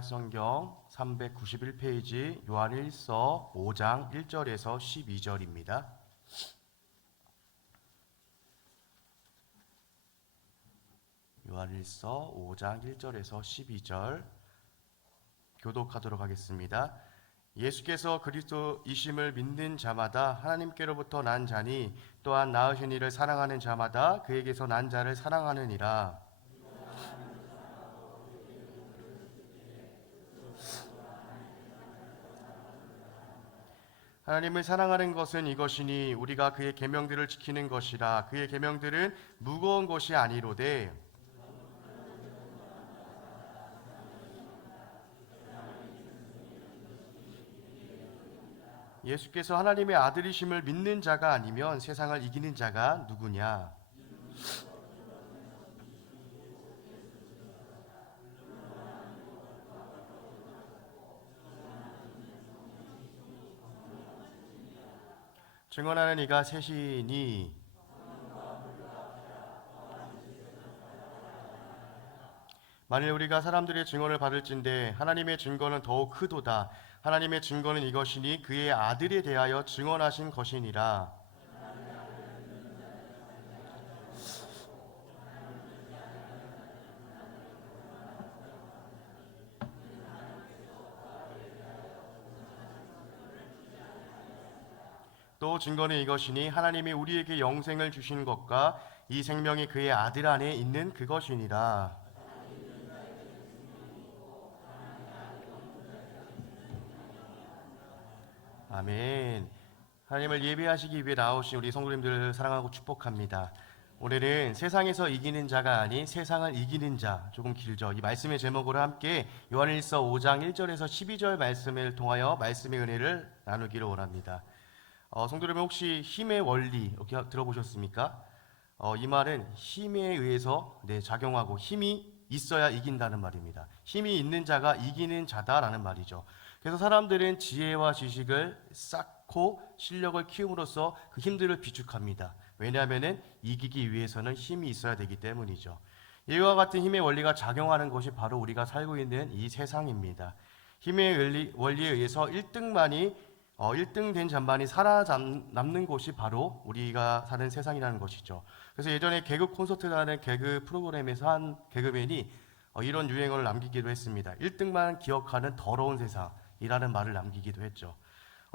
신약성경 391페이지 요한일서 5장 1절에서 12절입니다. 요한일서 5장 1절에서 12절 교독하도록 하겠습니다. 예수께서 그리스도이심을 믿는 자마다 하나님께로부터 난 자니 또한 낳으신 이를 사랑하는 자마다 그에게서 난 자를 사랑하느니라. 하나님을 사랑하는 것은 이것이니 우리가 그의 계명들을 지키는 것이라. 그의 계명들은 무거운 것이 아니로되 예수께서 하나님의 아들이심을 믿는 자가 아니면 세상을 이기는 자가 누구냐? 증언하는 이가 셋이니 만일 우리가 사람들의 증언을 받을진대 하나님의 증거는 더욱 크도다. 하나님의 증거는 이것이니 그의 아들에 대하여 증언하신 것이니라. 또 증거는 이것이니 하나님이 우리에게 영생을 주신 것과 이 생명이 그의 아들 안에 있는 그것이니라. 아멘. 하나님을 예배하시기 위해 나오신 우리 성도님들을 사랑하고 축복합니다. 오늘은 세상에서 이기는 자가 아닌 세상을 이기는 자, 조금 길죠. 이 말씀의 제목으로 함께 요한일서 5장 1절에서 12절 말씀을 통하여 말씀의 은혜를 나누기를 원합니다. 성도 여러분, 혹시 힘의 원리 이렇게 들어보셨습니까? 이 말은 힘에 의해서 작용하고 힘이 있어야 이긴다는 말입니다. 힘이 있는 자가 이기는 자다라는 말이죠. 그래서 사람들은 지혜와 지식을 쌓고 실력을 키움으로써 그 힘들을 비축합니다. 왜냐하면 이기기 위해서는 힘이 있어야 되기 때문이죠. 이와 같은 힘의 원리가 작용하는 것이 바로 우리가 살고 있는 이 세상입니다. 힘의 원리에 의해서 1등 된 잔반이 살아남는 곳이 바로 우리가 사는 세상이라는 것이죠. 그래서 예전에 개그 콘서트라는 개그 프로그램에서 한 개그맨이 이런 유행어를 남기기도 했습니다. 1등만 기억하는 더러운 세상이라는 말을 남기기도 했죠.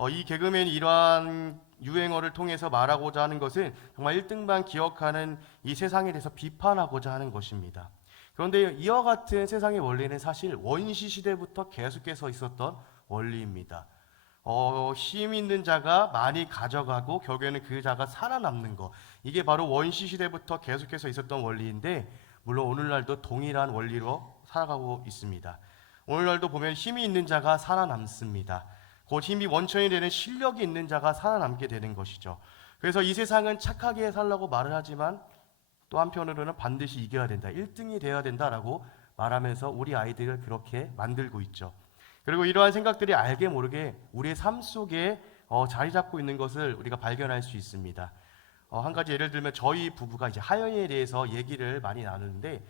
이 개그맨이 이러한 유행어를 통해서 말하고자 하는 것은 정말 1등만 기억하는 이 세상에 대해서 비판하고자 하는 것입니다. 그런데 이와 같은 세상의 원리는 사실 원시 시대부터 계속해서 있었던 원리입니다. 힘 있는 자가 많이 가져가고 결국에는 그 자가 살아남는 것, 이게 바로 원시 시대부터 계속해서 있었던 원리인데, 물론 오늘날도 동일한 원리로 살아가고 있습니다. 오늘날도 보면 힘이 있는 자가 살아남습니다. 곧 힘이 원천이 되는 실력이 있는 자가 살아남게 되는 것이죠. 그래서 이 세상은 착하게 살라고 말을 하지만 또 한편으로는 반드시 이겨야 된다, 1등이 되어야 된다라고 말하면서 우리 아이들을 그렇게 만들고 있죠. 그리고 이러한 생각들이 알게 모르게 우리의 삶 속에 자리 잡고 있는 것을 우리가 발견할 수 있습니다. 한 가지 예를 들면 저희 부부가 이제 하연이에 대해서 얘기를 많이 나누는데,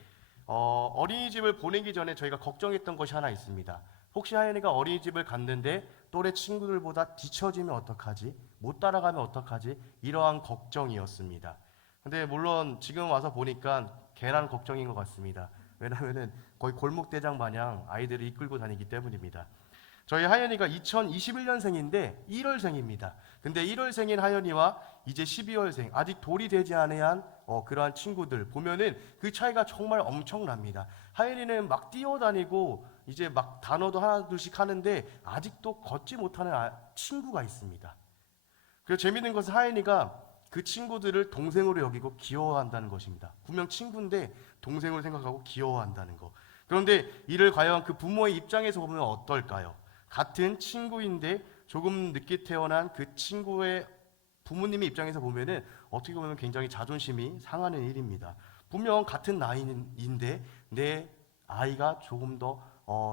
어린이집을 보내기 전에 저희가 걱정했던 것이 하나 있습니다. 혹시 하연이가 어린이집을 갔는데 또래 친구들보다 뒤처지면 어떡하지? 못 따라가면 어떡하지? 이러한 걱정이었습니다. 근데 물론 지금 와서 보니까 괜한 걱정인 것 같습니다. 왜냐하면 거의 골목대장 마냥 아이들을 이끌고 다니기 때문입니다. 저희 하연이가 2021년생인데 1월생입니다. 근데 1월생인 하연이와 이제 12월생, 아직 돌이 되지 않은 그러한 친구들 보면은 그 차이가 정말 엄청납니다. 하연이는 막 뛰어다니고 이제 막 단어도 하나 둘씩 하는데 아직도 걷지 못하는 친구가 있습니다. 그리고 재밌는 것은 하연이가 그 친구들을 동생으로 여기고 귀여워한다는 것입니다. 분명 친구인데 동생으로 생각하고 귀여워한다는 것. 그런데 이를 과연 그 부모의 입장에서 보면 어떨까요? 같은 친구인데 조금 늦게 태어난 그 친구의 부모님의 입장에서 보면은 어떻게 보면 굉장히 자존심이 상하는 일입니다. 분명 같은 나이인데 내 아이가 조금 더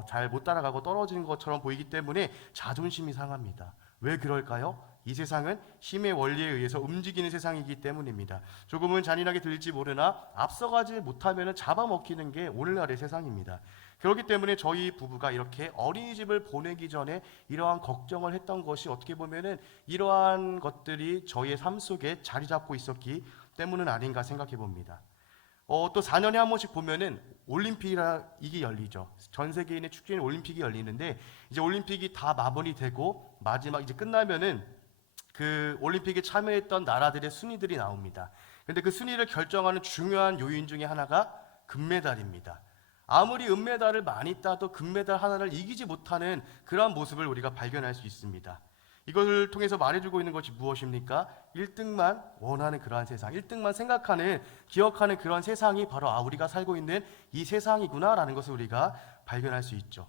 잘 못 따라가고 떨어지는 것처럼 보이기 때문에 자존심이 상합니다. 왜 그럴까요? 이 세상은 힘의 원리에 의해서 움직이는 세상이기 때문입니다. 조금은 잔인하게 들릴지 모르나 앞서가지 못하면 잡아먹히는 게 오늘날의 세상입니다. 그렇기 때문에 저희 부부가 이렇게 어린이집을 보내기 전에 이러한 걱정을 했던 것이 어떻게 보면은 이러한 것들이 저희의 삶 속에 자리 잡고 있었기 때문은 아닌가 생각해 봅니다. 또 4년에 한 번씩 보면은 올림픽이 열리죠. 전 세계인의 축제인 올림픽이 열리는데 이제 올림픽이 다 마무리되고 마지막 이제 끝나면은 그 올림픽에 참여했던 나라들의 순위들이 나옵니다. 근데 그 순위를 결정하는 중요한 요인 중에 하나가 금메달입니다. 아무리 은메달을 많이 따도 금메달 하나를 이기지 못하는 그러한 모습을 우리가 발견할 수 있습니다. 이것을 통해서 말해주고 있는 것이 무엇입니까? 1등만 원하는 그러한 세상, 1등만 생각하는, 기억하는 그런 세상이 바로 우리가 살고 있는 이 세상이구나라는 것을 우리가 발견할 수 있죠.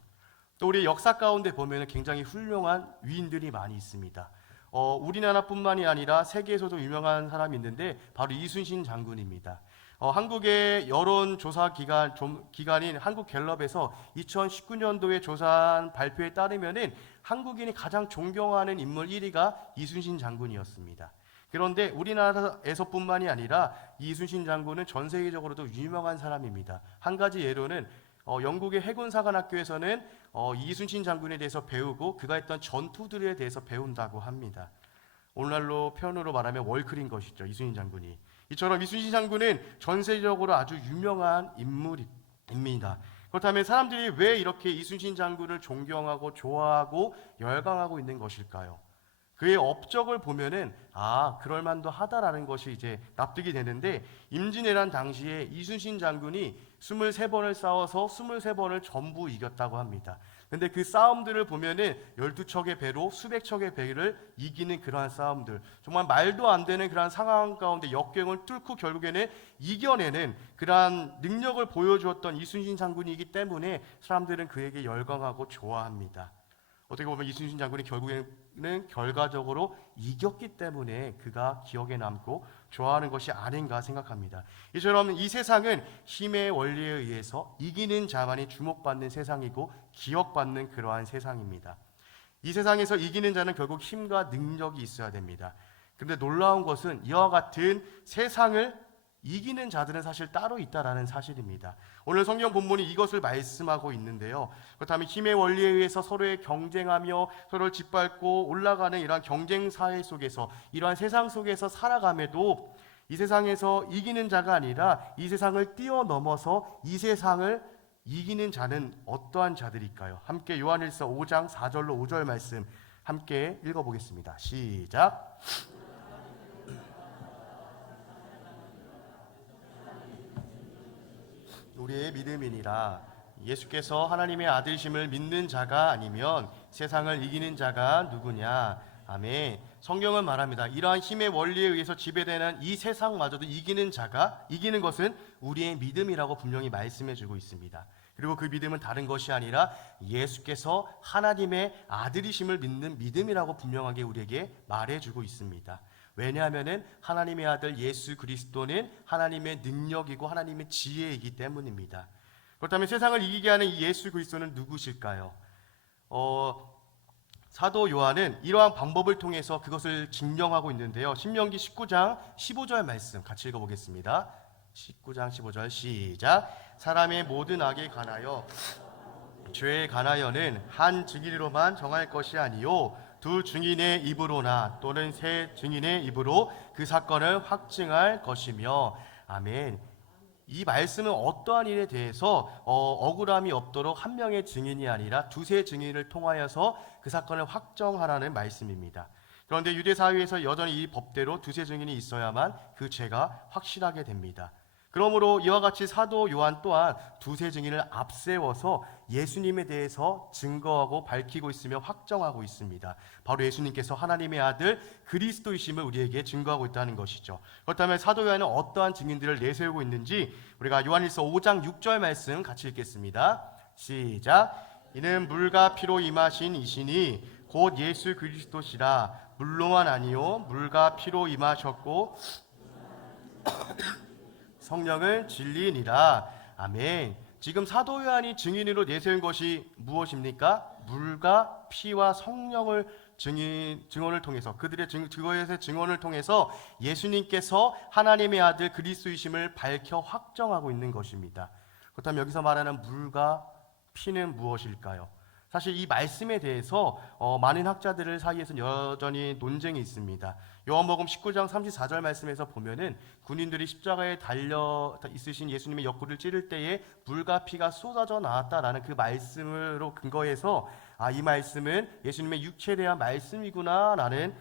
또 우리 역사 가운데 보면 굉장히 훌륭한 위인들이 많이 있습니다. 우리나라뿐만이 아니라 세계에서도 유명한 사람이 있는데 바로 이순신 장군입니다. 한국의 여론조사 기관인 한국갤럽에서 2019년도에 조사한 발표에 따르면은 한국인이 가장 존경하는 인물 1위가 이순신 장군이었습니다. 그런데 우리나라에서뿐만이 아니라 이순신 장군은 전 세계적으로도 유명한 사람입니다. 한 가지 예로는 영국의 해군사관학교에서는 이순신 장군에 대해서 배우고 그가 했던 전투들에 대해서 배운다고 합니다. 오늘날로 표현으로 말하면 월클인 것이죠. 이순신 장군이. 이처럼 이순신 장군은 전 세계적으로 아주 유명한 인물입니다. 그렇다면 사람들이 왜 이렇게 이순신 장군을 존경하고 좋아하고 열광하고 있는 것일까요? 그의 업적을 보면은 그럴 만도 하다라는 것이 이제 납득이 되는데, 임진왜란 당시에 이순신 장군이 23번을 싸워서 23번을 전부 이겼다고 합니다. 근데 그 싸움들을 보면은 12척의 배로 수백 척의 배를 이기는 그러한 싸움들, 정말 말도 안 되는 그러한 상황 가운데 역경을 뚫고 결국에는 이겨내는 그러한 능력을 보여주었던 이순신 장군이기 때문에 사람들은 그에게 열광하고 좋아합니다. 어떻게 보면 이순신 장군이 결국에는 결과적으로 이겼기 때문에 그가 기억에 남고 좋아하는 것이 아닌가 생각합니다. 이처럼 이 세상은 힘의 원리에 의해서 이기는 자만이 주목받는 세상이고 기억받는 그러한 세상입니다. 이 세상에서 이기는 자는 결국 힘과 능력이 있어야 됩니다. 그런데 놀라운 것은 이와 같은 세상을 이기는 자들은 사실 따로 있다라는 사실입니다. 오늘 성경 본문이 이것을 말씀하고 있는데요. 그렇다면 힘의 원리에 의해서 서로의 경쟁하며 서로를 짓밟고 올라가는 이러한 경쟁 사회 속에서, 이러한 세상 속에서 살아감에도 이 세상에서 이기는 자가 아니라 이 세상을 뛰어넘어서 이 세상을 이기는 자는 어떠한 자들일까요? 함께 요한일서 5장 4절로 5절 말씀 함께 읽어보겠습니다. 시작. 우리의 믿음이니라. 예수께서 하나님의 아들심을 믿는 자가 아니면 세상을 이기는 자가 누구냐. 아멘. 성경은 말합니다. 이러한 힘의 원리에 의해서 지배되는 이 세상마저도 이기는 것은 우리의 믿음이라고 분명히 말씀해 주고 있습니다. 그리고 그 믿음은 다른 것이 아니라 예수께서 하나님의 아들이심을 믿는 믿음이라고 분명하게 우리에게 말해주고 있습니다. 왜냐하면 하나님의 아들 예수 그리스도는 하나님의 능력이고 하나님의 지혜이기 때문입니다. 그렇다면 세상을 이기게 하는 이 예수 그리스도는 누구실까요? 사도 요한은 이러한 방법을 통해서 그것을 증명하고 있는데요. 신명기 19장 15절 말씀 같이 읽어보겠습니다. 19장 15절 시작. 사람의 모든 악에 관하여 죄에 관하여는 한 증인으로만 정할 것이 아니요 두 증인의 입으로나 또는 세 증인의 입으로 그 사건을 확증할 것이며. 아멘. 이 말씀은 어떠한 일에 대해서 억울함이 없도록 한 명의 증인이 아니라 두세 증인을 통하여서 그 사건을 확정하라는 말씀입니다. 그런데 유대 사회에서 여전히 이 법대로 두세 증인이 있어야만 그 죄가 확실하게 됩니다. 그러므로 이와 같이 사도 요한 또한 두세 증인을 앞세워서 예수님에 대해서 증거하고 밝히고 있으며 확정하고 있습니다. 바로 예수님께서 하나님의 아들 그리스도이심을 우리에게 증거하고 있다는 것이죠. 그렇다면 사도 요한은 어떠한 증인들을 내세우고 있는지 우리가 요한일서 5장 6절 말씀 같이 읽겠습니다. 시작. 이는 물과 피로 임하신 이시니 곧 예수 그리스도시라. 물로만 아니요 물과 피로 임하셨고 성령은 진리이니라. 아멘. 지금 사도 요한이 증인으로 내세운 것이 무엇입니까? 물과 피와 성령을 증언을 통해서, 그들의 그것의 증언을 통해서 예수님께서 하나님의 아들 그리스도이심을 밝혀 확정하고 있는 것입니다. 그렇다면 여기서 말하는 물과 피는 무엇일까요? 사실 이 말씀에 대해서 많은 학자들 사이에서는 여전히 논쟁이 있습니다. 요한복음 19장 34절 말씀에서 보면은 군인들이 십자가에 달려 있으신 예수님의 옆구리를 찌를 때에 물과 피가 쏟아져 나왔다라는 그 말씀으로 근거해서 이 말씀은 예수님의 육체에 대한 말씀이구나라는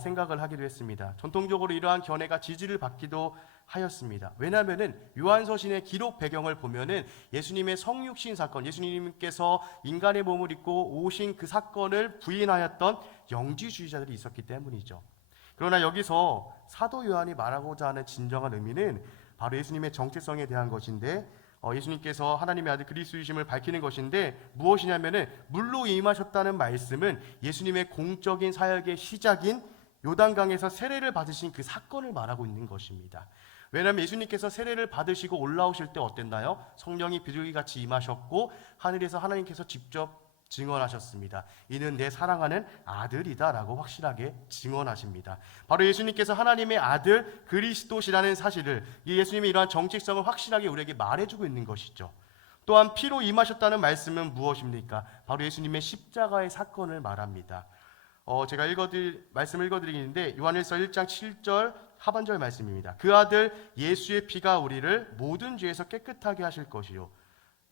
생각을 하기도 했습니다. 전통적으로 이러한 견해가 지지를 받기도 하였습니다. 왜냐하면은 요한서신의 기록 배경을 보면은 예수님의 성육신 사건, 예수님께서 인간의 몸을 입고 오신 그 사건을 부인하였던 영지주의자들이 있었기 때문이죠. 그러나 여기서 사도 요한이 말하고자 하는 진정한 의미는 바로 예수님의 정체성에 대한 것인데, 예수님께서 하나님의 아들 그리스도이심을 밝히는 것인데, 무엇이냐면은 물로 임하셨다는 말씀은 예수님의 공적인 사역의 시작인 요단강에서 세례를 받으신 그 사건을 말하고 있는 것입니다. 왜냐하면 예수님께서 세례를 받으시고 올라오실 때 어땠나요? 성령이 비둘기같이 임하셨고 하늘에서 하나님께서 직접 증언하셨습니다. 이는 내 사랑하는 아들이다 라고 확실하게 증언하십니다. 바로 예수님께서 하나님의 아들 그리스도시라는 사실을, 이 예수님의 이러한 정체성을 확실하게 우리에게 말해주고 있는 것이죠. 또한 피로 임하셨다는 말씀은 무엇입니까? 바로 예수님의 십자가의 사건을 말합니다. 제가 말씀을 읽어드리는데 요한일서 1장 7절 하반절 말씀입니다. 그 아들 예수의 피가 우리를 모든 죄에서 깨끗하게 하실 것이요.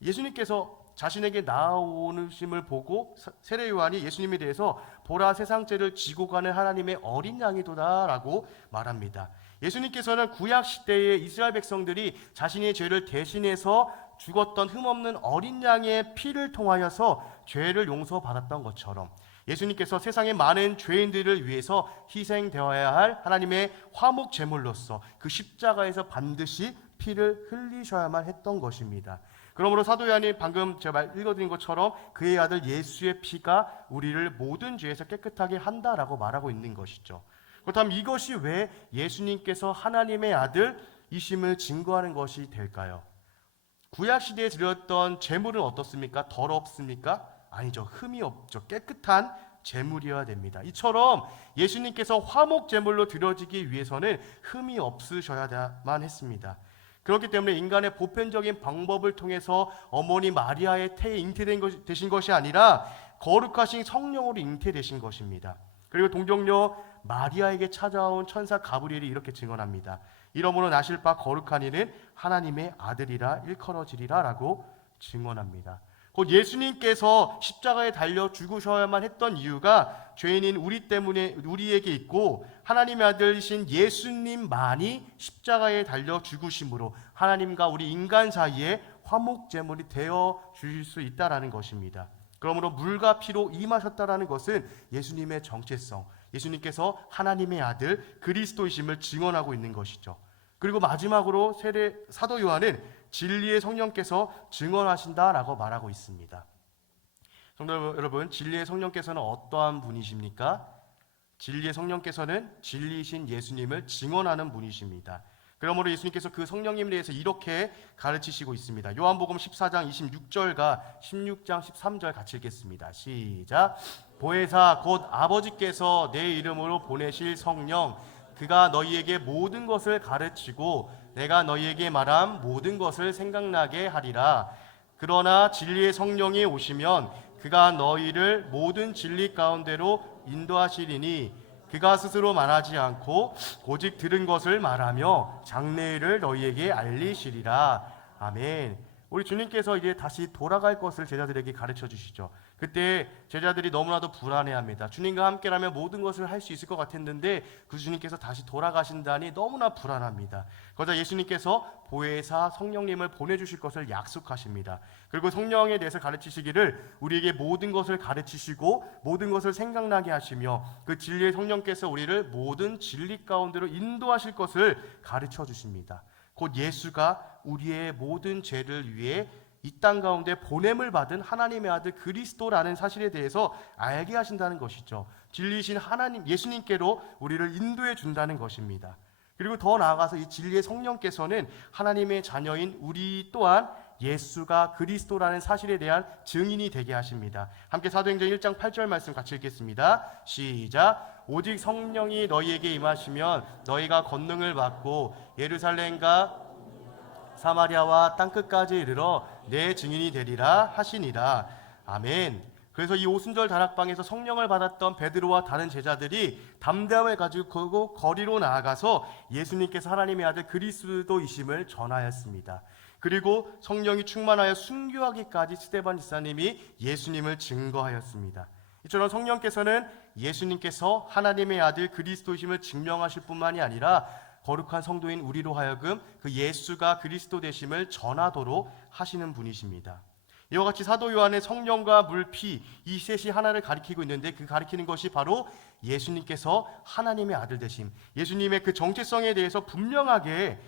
예수님께서 자신에게 나아오심을 보고 세례 요한이 예수님에 대해서 보라 세상 죄를 지고 가는 하나님의 어린 양이도다라고 말합니다. 예수님께서는 구약 시대의 이스라엘 백성들이 자신의 죄를 대신해서 죽었던 흠없는 어린 양의 피를 통하여서 죄를 용서받았던 것처럼 예수님께서 세상의 많은 죄인들을 위해서 희생되어야 할 하나님의 화목 제물로서 그 십자가에서 반드시 피를 흘리셔야만 했던 것입니다. 그러므로 사도 요한이 방금 제가 읽어드린 것처럼 그의 아들 예수의 피가 우리를 모든 죄에서 깨끗하게 한다라고 말하고 있는 것이죠. 그렇다면 이것이 왜 예수님께서 하나님의 아들이심을 증거하는 것이 될까요? 구약시대에 드렸던 제물은 어떻습니까? 더럽습니까? 아니죠. 흠이 없죠. 깨끗한 제물이어야 됩니다. 이처럼 예수님께서 화목 제물로 드려지기 위해서는 흠이 없으셔야만 했습니다. 그렇기 때문에 인간의 보편적인 방법을 통해서 어머니 마리아의 태에 잉태되신 것이 아니라 거룩하신 성령으로 잉태되신 것입니다. 그리고 동정녀 마리아에게 찾아온 천사 가브리엘이 이렇게 증언합니다. 이러므로 나실 바 거룩한 이는 하나님의 아들이라 일컬어지리라 라고 증언합니다. 곧 예수님께서 십자가에 달려 죽으셔야만 했던 이유가 죄인인 우리 때문에 우리에게 있고 하나님의 아들이신 예수님만이 십자가에 달려 죽으심으로 하나님과 우리 인간 사이에 화목제물이 되어 주실 수 있다라는 것입니다. 그러므로 물과 피로 임하셨다라는 것은 예수님의 정체성, 예수님께서 하나님의 아들 그리스도이심을 증언하고 있는 것이죠. 그리고 마지막으로 사도 요한은 진리의 성령께서 증언하신다라고 말하고 있습니다. 성도 여러분, 진리의 성령께서는 어떠한 분이십니까? 진리의 성령께서는 진리이신 예수님을 증언하는 분이십니다. 그러므로 예수님께서 그 성령님에 대해서 이렇게 가르치시고 있습니다. 요한복음 14장 26절과 16장 13절 같이 읽겠습니다. 시작. 보혜사 곧 아버지께서 내 이름으로 보내실 성령 그가 너희에게 모든 것을 가르치고 내가 너희에게 말한 모든 것을 생각나게 하리라. 그러나 진리의 성령이 오시면 그가 너희를 모든 진리 가운데로 인도하시리니 그가 스스로 말하지 않고 오직 들은 것을 말하며 장래일을 너희에게 알리시리라. 아멘. 우리 주님께서 이제 다시 돌아갈 것을 제자들에게 가르쳐 주시죠. 그때 제자들이 너무나도 불안해합니다. 주님과 함께라면 모든 것을 할 수 있을 것 같았는데 그 주님께서 다시 돌아가신다니 너무나 불안합니다. 그러자 예수님께서 보혜사 성령님을 보내주실 것을 약속하십니다. 그리고 성령에 대해서 가르치시기를 우리에게 모든 것을 가르치시고 모든 것을 생각나게 하시며 그 진리의 성령께서 우리를 모든 진리 가운데로 인도하실 것을 가르쳐 주십니다. 곧 예수가 우리의 모든 죄를 위해 이 땅 가운데 보냄을 받은 하나님의 아들 그리스도라는 사실에 대해서 알게 하신다는 것이죠. 진리이신 하나님 예수님께로 우리를 인도해 준다는 것입니다. 그리고 더 나아가서 이 진리의 성령께서는 하나님의 자녀인 우리 또한 예수가 그리스도라는 사실에 대한 증인이 되게 하십니다. 함께 사도행전 1장 8절 말씀 같이 읽겠습니다. 시작. 오직 성령이 너희에게 임하시면 너희가 권능을 받고 예루살렘과 사마리아와 땅끝까지 이르러 내 증인이 되리라 하시니라. 아멘. 그래서 이 오순절 다락방에서 성령을 받았던 베드로와 다른 제자들이 담대함을 가지고 거리로 나아가서 예수님께서 하나님의 아들 그리스도이심을 전하였습니다. 그리고 성령이 충만하여 순교하기까지 스데반 집사님이 예수님을 증거하였습니다. 이처럼 성령께서는 예수님께서 하나님의 아들 그리스도이심을 증명하실 뿐만이 아니라 거룩한 성도인 우리로 하여금 그 예수가 그리스도 되심을 전하도록 하시는 분이십니다. 이와 같이 사도 요한의 성령과 물, 피 이 셋이 하나를 가리키고 있는데 그 가리키는 것이 바로 예수님께서 하나님의 아들 되심, 예수님의 그 정체성에 대해서 분명하게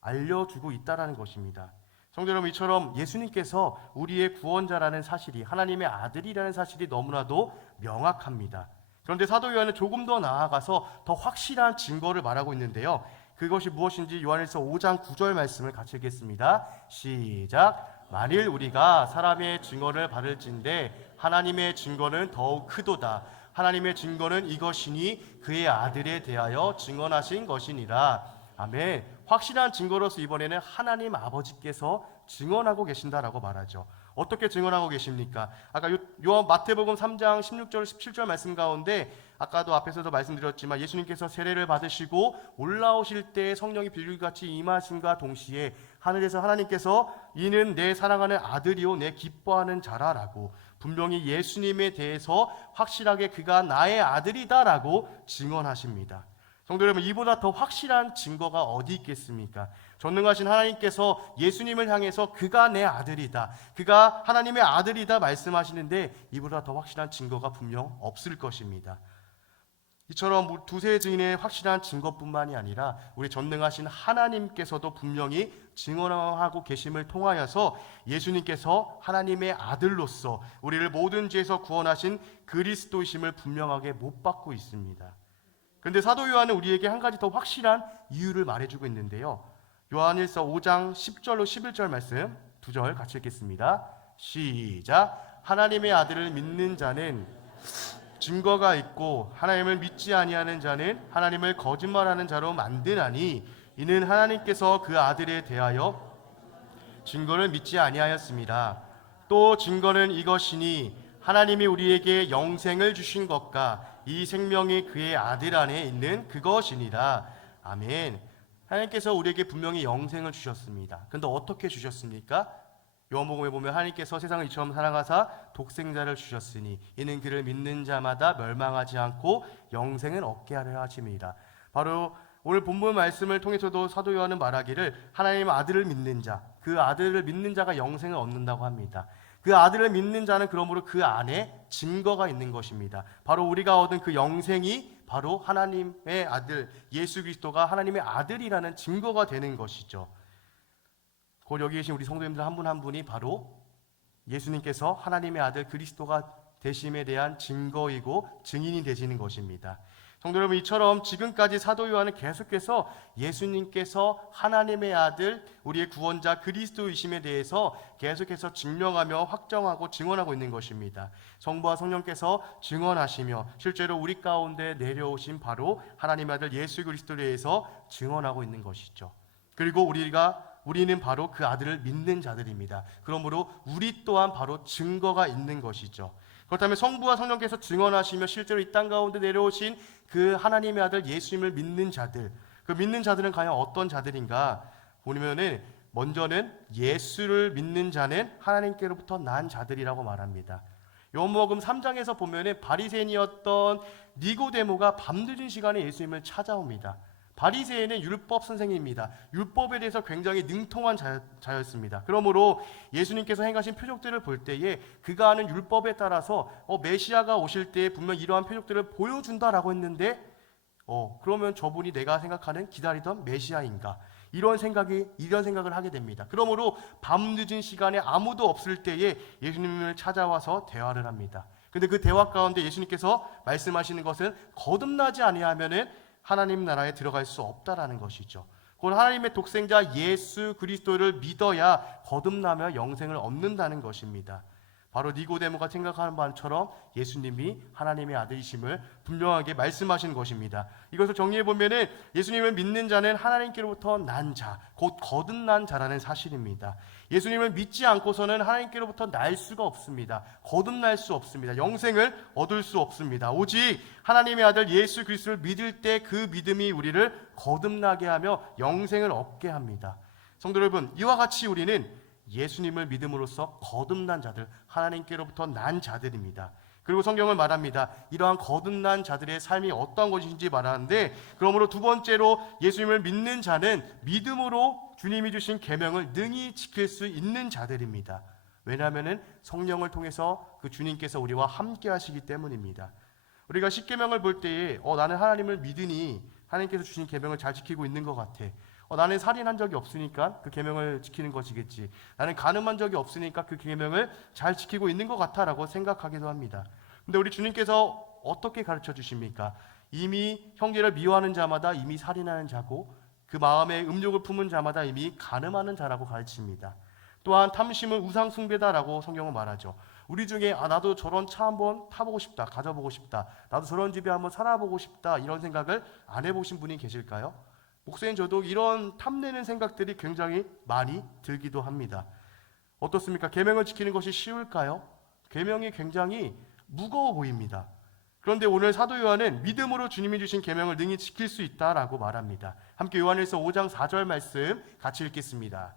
알려주고 있다라는 것입니다. 성도 여러분, 이처럼 예수님께서 우리의 구원자라는 사실이, 하나님의 아들이라는 사실이 너무나도 명확합니다. 그런데 사도 요한은 조금 더 나아가서 더 확실한 증거를 말하고 있는데요. 그것이 무엇인지 요한일서 5장 9절 말씀을 같이 읽겠습니다. 시작. 만일 우리가 사람의 증거를 받을진대 하나님의 증거는 더욱 크도다. 하나님의 증거는 이것이니 그의 아들에 대하여 증언하신 것이니라. 아멘. 확실한 증거로서 이번에는 하나님 아버지께서 증언하고 계신다라고 말하죠. 어떻게 증언하고 계십니까? 아까 요한 마태복음 3장 16절 17절 말씀 가운데 아까도 앞에서도 말씀드렸지만 예수님께서 세례를 받으시고 올라오실 때 성령이 비둘기같이 임하심과 동시에 하늘에서 하나님께서 이는 내 사랑하는 아들이요 내 기뻐하는 자라라고 분명히 예수님에 대해서 확실하게 그가 나의 아들이다라고 증언하십니다. 성도 여러분, 이보다 더 확실한 증거가 어디 있겠습니까? 전능하신 하나님께서 예수님을 향해서 그가 내 아들이다, 그가 하나님의 아들이다 말씀하시는데 이보다 더 확실한 증거가 분명 없을 것입니다. 이처럼 두세 증인의 확실한 증거뿐만이 아니라 우리 전능하신 하나님께서도 분명히 증언하고 계심을 통하여서 예수님께서 하나님의 아들로서 우리를 모든 죄에서 구원하신 그리스도이심을 분명하게 못 받고 있습니다. 그런데 사도 요한은 우리에게 한 가지 더 확실한 이유를 말해주고 있는데요. 요한일서 5장 10절로 11절 말씀 두 절 같이 읽겠습니다. 시작. 하나님의 아들을 믿는 자는 증거가 있고 하나님을 믿지 아니하는 자는 하나님을 거짓말하는 자로 만드나니 이는 하나님께서 그 아들에 대하여 증거를 믿지 아니하였습니다. 또 증거는 이것이니 하나님이 우리에게 영생을 주신 것과 이 생명이 그의 아들 안에 있는 그것이니라. 아멘. 하나님께서 우리에게 분명히 영생을 주셨습니다. 그런데 어떻게 주셨습니까? 요한복음에 보면 하나님께서 세상을 이처럼 사랑하사 독생자를 주셨으니 이는 그를 믿는 자마다 멸망하지 않고 영생을 얻게 하려 하심이라. 바로 오늘 본문 말씀을 통해서도 사도 요한은 말하기를 하나님 아들을 믿는 자, 그 아들을 믿는 자가 영생을 얻는다고 합니다. 그 아들을 믿는 자는 그러므로 그 안에 증거가 있는 것입니다. 바로 우리가 얻은 그 영생이 바로 하나님의 아들 예수 그리스도가 하나님의 아들이라는 증거가 되는 것이죠. 곧 여기 계신 우리 성도님들 한 분 한 분이 바로 예수님께서 하나님의 아들 그리스도가 되심에 대한 증거이고 증인이 되시는 것입니다. 성도 여러분, 이처럼 지금까지 사도 요한은 계속해서 예수님께서 하나님의 아들, 우리의 구원자 그리스도이심에 대해서 계속해서 증명하며 확정하고 증언하고 있는 것입니다. 성부와 성령께서 증언하시며 실제로 우리 가운데 내려오신 바로 하나님의 아들 예수 그리스도에 대해서 증언하고 있는 것이죠. 그리고 우리는 바로 그 아들을 믿는 자들입니다. 그러므로 우리 또한 바로 증거가 있는 것이죠. 그렇다면 성부와 성령께서 증언하시며 실제로 이 땅 가운데 내려오신 그 하나님의 아들 예수님을 믿는 자들, 그 믿는 자들은 과연 어떤 자들인가 보면은 먼저는 예수를 믿는 자는 하나님께로부터 난 자들이라고 말합니다. 요한복음 3장에서 보면은 바리새인이었던 니고데모가 밤늦은 시간에 예수님을 찾아옵니다. 바리새인은 율법 선생입니다. 율법에 대해서 굉장히 능통한 자였습니다. 그러므로 예수님께서 행하신 표적들을 볼 때에 그가 하는 율법에 따라서 메시아가 오실 때 분명 이러한 표적들을 보여준다라고 했는데 그러면 저분이 내가 생각하는 기다리던 메시아인가? 이런 생각을 하게 됩니다. 그러므로 밤늦은 시간에 아무도 없을 때에 예수님을 찾아와서 대화를 합니다. 근데 그 대화 가운데 예수님께서 말씀하시는 것은 거듭나지 아니하면은 하나님 나라에 들어갈 수 없다라는 것이죠. 곧 하나님의 독생자 예수 그리스도를 믿어야 거듭나며 영생을 얻는다는 것입니다. 바로 니고데모가 생각하는 바처럼 예수님이 하나님의 아들이심을 분명하게 말씀하신 것입니다. 이것을 정리해 보면은 예수님을 믿는 자는 하나님께로부터 난 자, 곧 거듭난 자라는 사실입니다. 예수님을 믿지 않고서는 하나님께로부터 날 수가 없습니다. 거듭날 수 없습니다. 영생을 얻을 수 없습니다. 오직 하나님의 아들 예수 그리스도를 믿을 때 그 믿음이 우리를 거듭나게 하며 영생을 얻게 합니다. 성도 여러분, 이와 같이 우리는 예수님을 믿음으로써 거듭난 자들, 하나님께로부터 난 자들입니다. 그리고 성경은 말합니다. 이러한 거듭난 자들의 삶이 어떠한 것인지 말하는데, 그러므로 두 번째로 예수님을 믿는 자는 믿음으로 주님이 주신 계명을 능히 지킬 수 있는 자들입니다. 왜냐하면 성령을 통해서 그 주님께서 우리와 함께 하시기 때문입니다. 우리가 십계명을 볼 때에 나는 하나님을 믿으니 하나님께서 주신 계명을 잘 지키고 있는 것 같아. 나는 살인한 적이 없으니까 그 계명을 지키는 것이겠지. 나는 간음한 적이 없으니까 그 계명을 잘 지키고 있는 것 같아라고 생각하기도 합니다. 근데 우리 주님께서 어떻게 가르쳐 주십니까? 이미 형제를 미워하는 자마다 이미 살인하는 자고, 그 마음에 음욕을 품은 자마다 이미 간음하는 자라고 가르칩니다. 또한 탐심은 우상 숭배다라고 성경은 말하죠. 우리 중에 나도 저런 차 한번 타보고 싶다, 가져보고 싶다, 나도 저런 집에 한번 살아보고 싶다, 이런 생각을 안 해보신 분이 계실까요? 목사님, 저도 이런 탐내는 생각들이 굉장히 많이 들기도 합니다. 어떻습니까? 계명을 지키는 것이 쉬울까요? 계명이 굉장히 무거워 보입니다. 그런데 오늘 사도 요한은 믿음으로 주님이 주신 계명을 능히 지킬 수 있다라고 말합니다. 함께 요한일서 5장 4절 말씀 같이 읽겠습니다.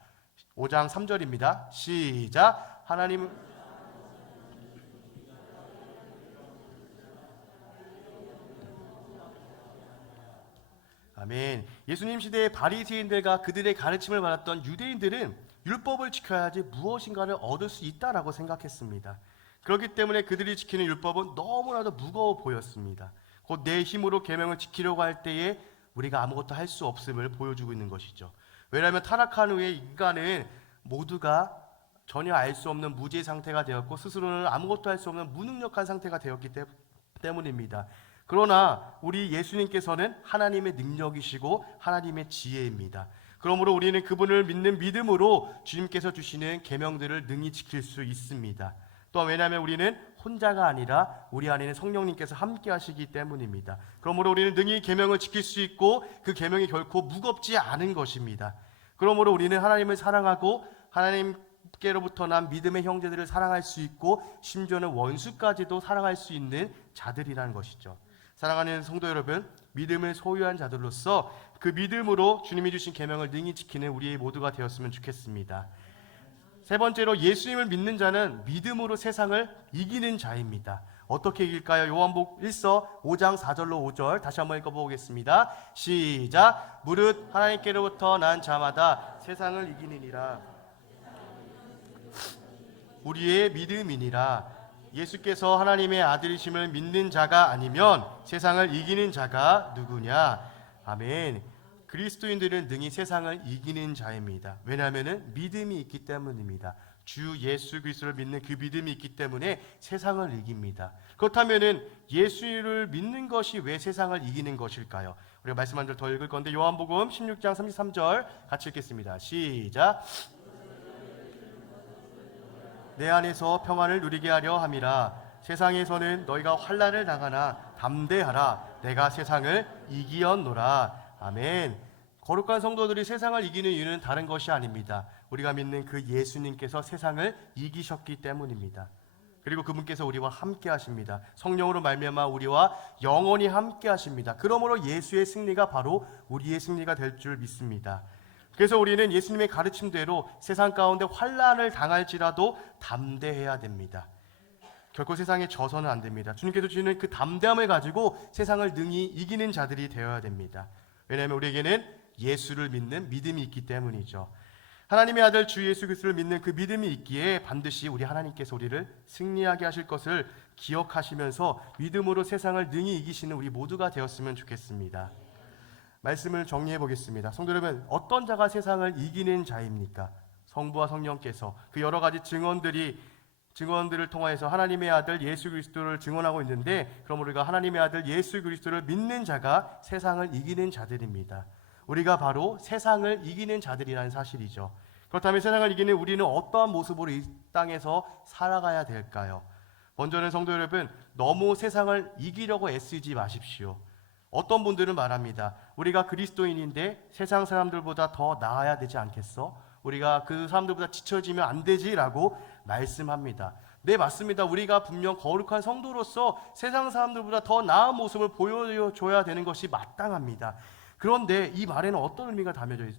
5장 3절입니다. 시작. 하나님은 아멘. 예수님 시대의 바리새인들과 그들의 가르침을 받았던 유대인들은 율법을 지켜야지 무엇인가를 얻을 수 있다라고 생각했습니다. 그렇기 때문에 그들이 지키는 율법은 너무나도 무거워 보였습니다. 곧 내 힘으로 계명을 지키려고 할 때에 우리가 아무것도 할 수 없음을 보여주고 있는 것이죠. 왜냐하면 타락한 후에 인간은 모두가 전혀 알 수 없는 무죄 상태가 되었고, 스스로는 아무것도 할 수 없는 무능력한 상태가 되었기 때문입니다. 그러나 우리 예수님께서는 하나님의 능력이시고 하나님의 지혜입니다. 그러므로 우리는 그분을 믿는 믿음으로 주님께서 주시는 계명들을 능히 지킬 수 있습니다. 또한 왜냐하면 우리는 혼자가 아니라 우리 안에는 성령님께서 함께 하시기 때문입니다. 그러므로 우리는 능히 계명을 지킬 수 있고 그 계명이 결코 무겁지 않은 것입니다. 그러므로 우리는 하나님을 사랑하고 하나님께로부터 난 믿음의 형제들을 사랑할 수 있고, 심지어는 원수까지도 사랑할 수 있는 자들이라는 것이죠. 사랑하는 성도 여러분, 믿음을 소유한 자들로서 그 믿음으로 주님이 주신 계명을 능히 지키는 우리 모두가 되었으면 좋겠습니다. 세 번째로, 예수님을 믿는 자는 믿음으로 세상을 이기는 자입니다. 어떻게 이길까요? 요한복 1서 5장 4절로 5절 다시 한번 읽어보겠습니다. 시작. 무릇 하나님께로부터 난 자마다 세상을 이기느니라. 우리의 믿음이니라. 예수께서 하나님의 아들이심을 믿는 자가 아니면 세상을 이기는 자가 누구냐? 아멘. 그리스도인들은 능히 세상을 이기는 자입니다. 왜냐하면 믿음이 있기 때문입니다. 주 예수 그리스도를 믿는 그 믿음이 있기 때문에 세상을 이깁니다. 그렇다면 예수를 믿는 것이 왜 세상을 이기는 것일까요? 우리가 말씀 한 절 더 읽을 건데, 요한복음 16장 33절 같이 읽겠습니다. 시작. 내 안에서 평안을 누리게 하려 함이라. 세상에서는 너희가 환난을 당하나 담대하라. 내가 세상을 이기었노라. 아멘. 거룩한 성도들이 세상을 이기는 이유는 다른 것이 아닙니다. 우리가 믿는 그 예수님께서 세상을 이기셨기 때문입니다. 그리고 그분께서 우리와 함께 하십니다. 성령으로 말미암아 우리와 영원히 함께 하십니다. 그러므로 예수의 승리가 바로 우리의 승리가 될 줄 믿습니다. 그래서 우리는 예수님의 가르침대로 세상 가운데 환난을 당할지라도 담대해야 됩니다. 결코 세상에 져서는 안 됩니다. 주님께서 주시는 그 담대함을 가지고 세상을 능히 이기는 자들이 되어야 됩니다. 왜냐하면 우리에게는 예수를 믿는 믿음이 있기 때문이죠. 하나님의 아들 주 예수 그리스도를 믿는 그 믿음이 있기에 반드시 우리 하나님께서 우리를 승리하게 하실 것을 기억하시면서 믿음으로 세상을 능히 이기시는 우리 모두가 되었으면 좋겠습니다. 말씀을 정리해 보겠습니다. 성도 여러분, 어떤 자가 세상을 이기는 자입니까? 성부와 성령께서 그 여러 가지 증언들을 통하여서 하나님의 아들 예수 그리스도를 증언하고 있는데, 그럼 우리가 하나님의 아들 예수 그리스도를 믿는 자가 세상을 이기는 자들입니다. 우리가 바로 세상을 이기는 자들이라는 사실이죠. 그렇다면 세상을 이기는 우리는 어떠한 모습으로 이 땅에서 살아가야 될까요? 먼저는 성도 여러분, 너무 세상을 이기려고 애쓰지 마십시오. 어떤 분들은 말합니다. 우리가 그리스도인인데 세상 사람들보다 더 나아야 되지 않겠어? 우리가 그 사람들보다 지쳐지면 안 되지라고 말씀합니다. 네, 맞습니다. 우리가 분명 거룩한 성도로서 세상 사람들보다 더 나은 모습을 보여줘야 되는 것이 마땅합니다. 그런데 이 말에는 어떤 의미가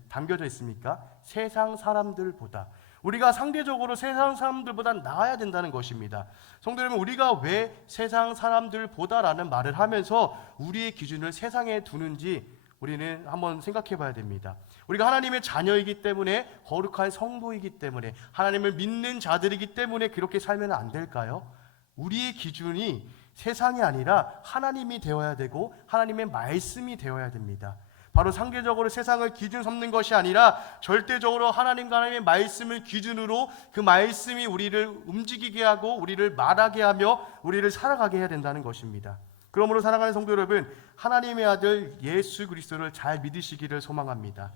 담겨져 있습니까? 세상 사람들보다, 우리가 상대적으로 세상 사람들보다 나아야 된다는 것입니다. 성도 여러분, 우리가 왜 세상 사람들보다라는 말을 하면서 우리의 기준을 세상에 두는지 우리는 한번 생각해 봐야 됩니다. 우리가 하나님의 자녀이기 때문에, 거룩한 성도이기 때문에, 하나님을 믿는 자들이기 때문에 그렇게 살면 안 될까요? 우리의 기준이 세상이 아니라 하나님이 되어야 되고 하나님의 말씀이 되어야 됩니다. 바로 상대적으로 세상을 기준 삼는 것이 아니라 절대적으로 하나님과 하나님의 말씀을 기준으로 그 말씀이 우리를 움직이게 하고 우리를 말하게 하며 우리를 살아가게 해야 된다는 것입니다. 그러므로 사랑하는 성도 여러분, 하나님의 아들 예수 그리스도를 잘 믿으시기를 소망합니다.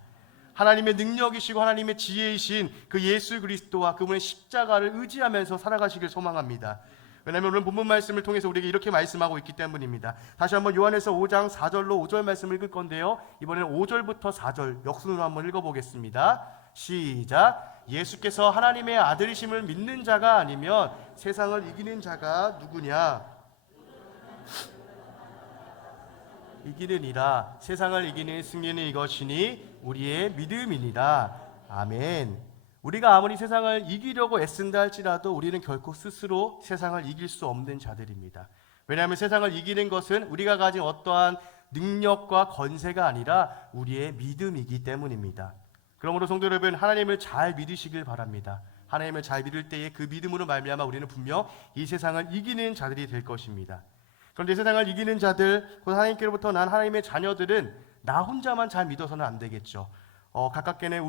하나님의 능력이시고 하나님의 지혜이신 그 예수 그리스도와 그분의 십자가를 의지하면서 살아가시길 소망합니다. 왜냐하면 오늘 본문 말씀을 통해서 우리에게 이렇게 말씀하고 있기 때문입니다. 다시 한번 요한에서 5장 4절로 5절 말씀을 읽을 건데요, 이번에는 5절부터 4절 역순으로 한번 읽어보겠습니다. 시작. 예수께서 하나님의 아들이심을 믿는 자가 아니면 세상을 이기는 자가 누구냐? 이기느니라. 세상을 이기는 승리는 이것이니 우리의 믿음이니라. 아멘. 우리가 아무리 세상을 이기려고 애쓴다 할지라도 우리는 결코 스스로 세상을 이길 수 없는 자들입니다. 왜냐하면 세상을 이기는 것은 우리가 가진 어떠한 능력과 권세가 아니라 우리의 믿음이기 때문입니다. 그러므로 성도 여러분, 하나님을 잘 믿으시길 바랍니다. 하나님을 잘 믿을 때에 그 믿음으로 말미암아 우리는 분명 이 세상을 이기는 자들이 될 것입니다. 그런데 세상을 이기는 자들, 곧 하나님께로부터 난 하나님의 자녀들은 나 혼자만 잘 믿어서는 안 되겠죠. 가깝게는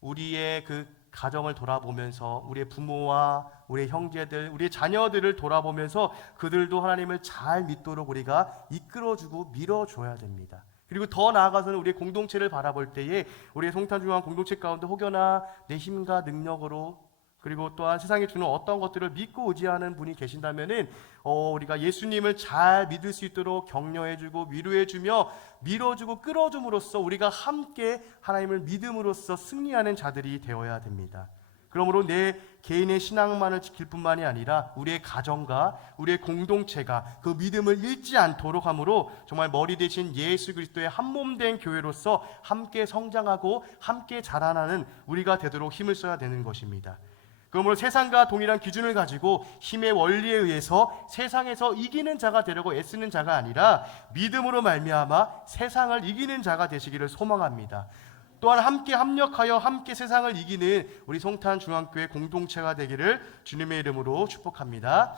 우리의 그 가정을 돌아보면서, 우리의 부모와 우리의 형제들, 우리의 자녀들을 돌아보면서 그들도 하나님을 잘 믿도록 우리가 이끌어주고 밀어줘야 됩니다. 그리고 더 나아가서는 우리의 공동체를 바라볼 때에 우리의 송탄중앙 공동체 가운데 혹여나 내 힘과 능력으로, 그리고 또한 세상에 주는 어떤 것들을 믿고 의지하는 분이 계신다면은 우리가 예수님을 잘 믿을 수 있도록 격려해주고 위로해주며 밀어주고 끌어줌으로써 우리가 함께 하나님을 믿음으로써 승리하는 자들이 되어야 됩니다. 그러므로 내 개인의 신앙만을 지킬 뿐만이 아니라 우리의 가정과 우리의 공동체가 그 믿음을 잃지 않도록 함으로 정말 머리 대신 예수 그리스도의 한몸된 교회로서 함께 성장하고 함께 자라나는 우리가 되도록 힘을 써야 되는 것입니다. 그러므로 세상과 동일한 기준을 가지고 힘의 원리에 의해서 세상에서 이기는 자가 되려고 애쓰는 자가 아니라 믿음으로 말미암아 세상을 이기는 자가 되시기를 소망합니다. 또한 함께 합력하여 함께 세상을 이기는 우리 송탄중앙교회 공동체가 되기를 주님의 이름으로 축복합니다.